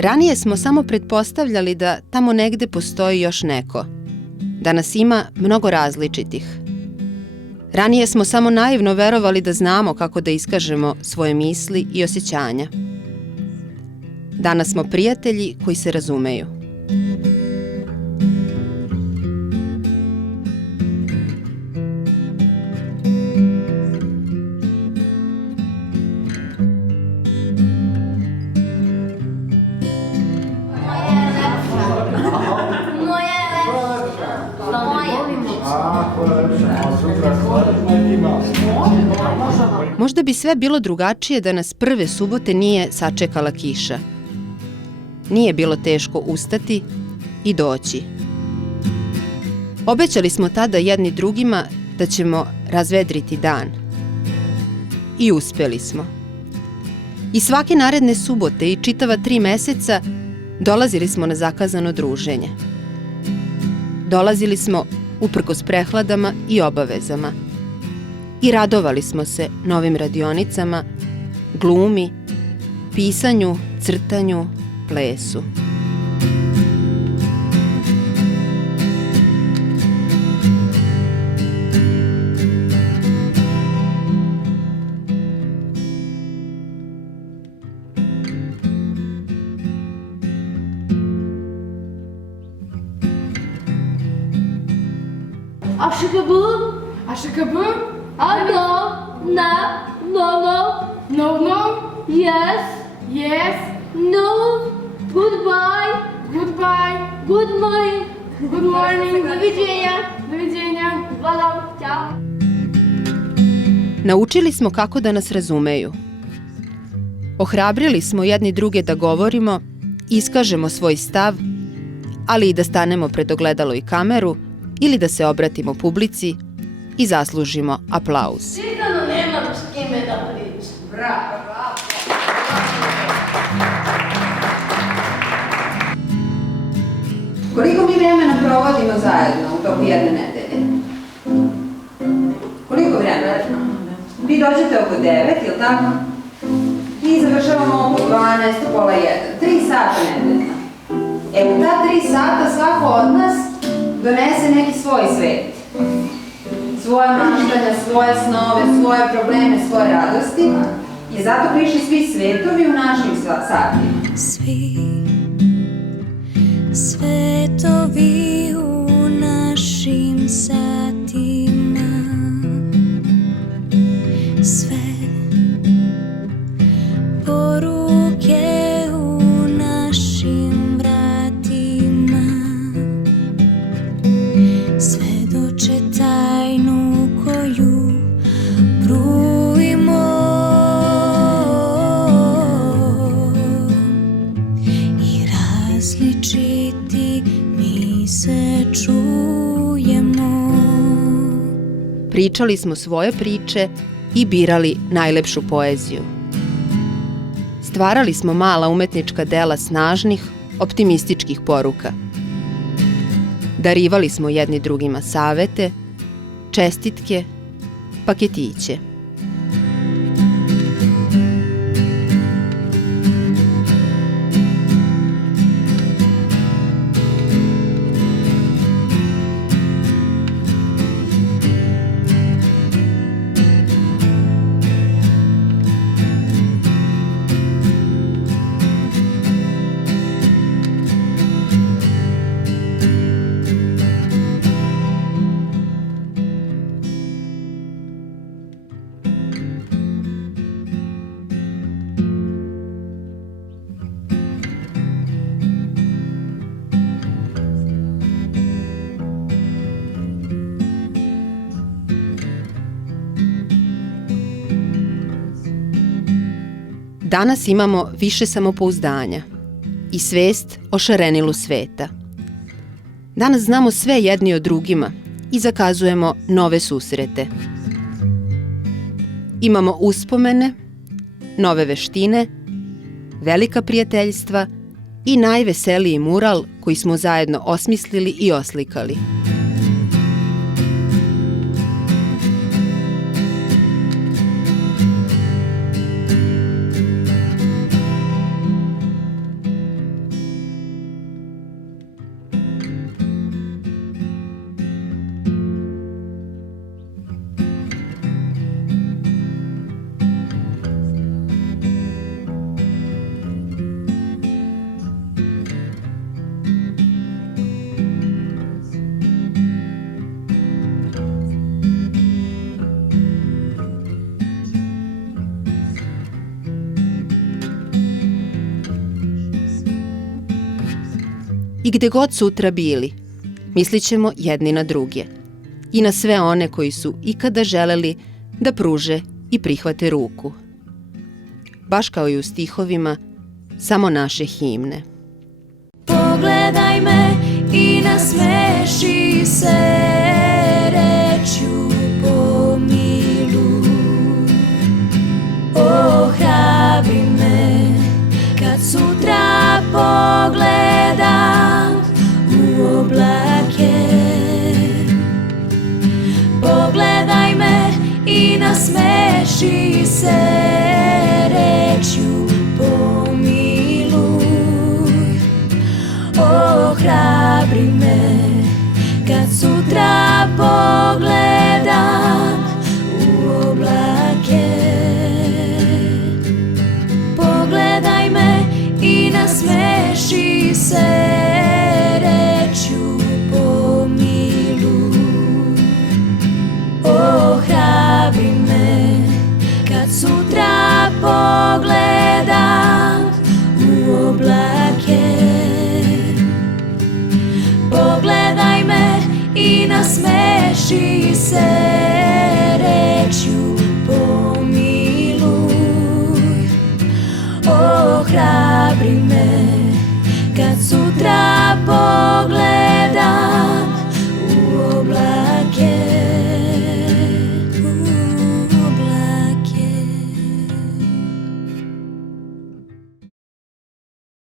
Ranije smo samo pretpostavljali da tamo negde postoji još neko, da nas ima mnogo različitih. Ranije smo samo naivno verovali da znamo kako da iskažemo svoje misli i osjećanja. Danas smo prijatelji koji se razumeju. Možda bi sve bilo drugačije da nas prve subote nije sačekala kiša. Nije bilo teško ustati i doći. Obećali smo tada jedni drugima da ćemo razvedriti dan. I uspeli smo. I svake naredne subote i čitava 3 meseca dolazili smo na zakazano druženje. Dolazili smo uprkos prehladama i obavezama. I radovali smo se novim radionicama, glumi, pisanju, crtanju, plesu. Ashikaboom. Ashikaboom? No. Yes. Yes. No. Goodbye. Goodbye. Good morning. Good morning. Doviđenja. Hvala. Ćao. Naučili smo kako da nas razumeju. Ohrabrili smo jedni druge da govorimo, iskažemo svoj stav, ali i da stanemo pred ogledalo i kameru ili da se obratimo publici i zaslužimo aplauz. Sigurno nemam s kime da pričam. Bravo. Koliko mi vremena provodimo zajedno u toku jedne nedelje? Koliko vremena? Vi dođete oko 9, jel' tako? Mi završavamo oko 12, pola 1. 3 sata nedeljno. U ta 3 sata svako od nas donese neki svoj svet. Svoje maštanja, svoje snove, svoje probleme, svoje radosti. I zato prišli svi svetovi u našim satima. Svi svetovi u našim satima, sve poruke u našim vratima, svedoče tajnu koju brujimo i različiti mi se čujemo. Pričali smo svoje priče i birali najlepšu poeziju. Stvarali smo mala umetnička dela snažnih, optimističkih poruka. Darivali smo jedni drugima savete, čestitke, paketiće. Danas imamo više samopouzdanja i svest o šarenilu sveta. Danas znamo sve jedni o drugima i zakazujemo nove susrete. Imamo uspomene, nove veštine, velika prijateljstva i najveseliji mural koji smo zajedno osmislili i oslikali. I gde god sutra bili, mislit ćemo jedni na druge i na sve one koji su ikada želeli da pruže i prihvate ruku. Baš kao i u stihovima, samo naše himne. Pogledaj me i nasmeši se rečju pomiluj. Ohrabri me kad sutra pogledam u oblake. Pogledaj me i nasmeši se rečju pomiluj. Ohrabri me kad sutra pogledam u oblake. Pogledaj me i nasmeši se rečju pomiluj. Ohrabri me kad sutra pogledam u oblake. Pogledaj me i nasmeši se rečju pomiluj. Ohrabri me kad sutra pogledam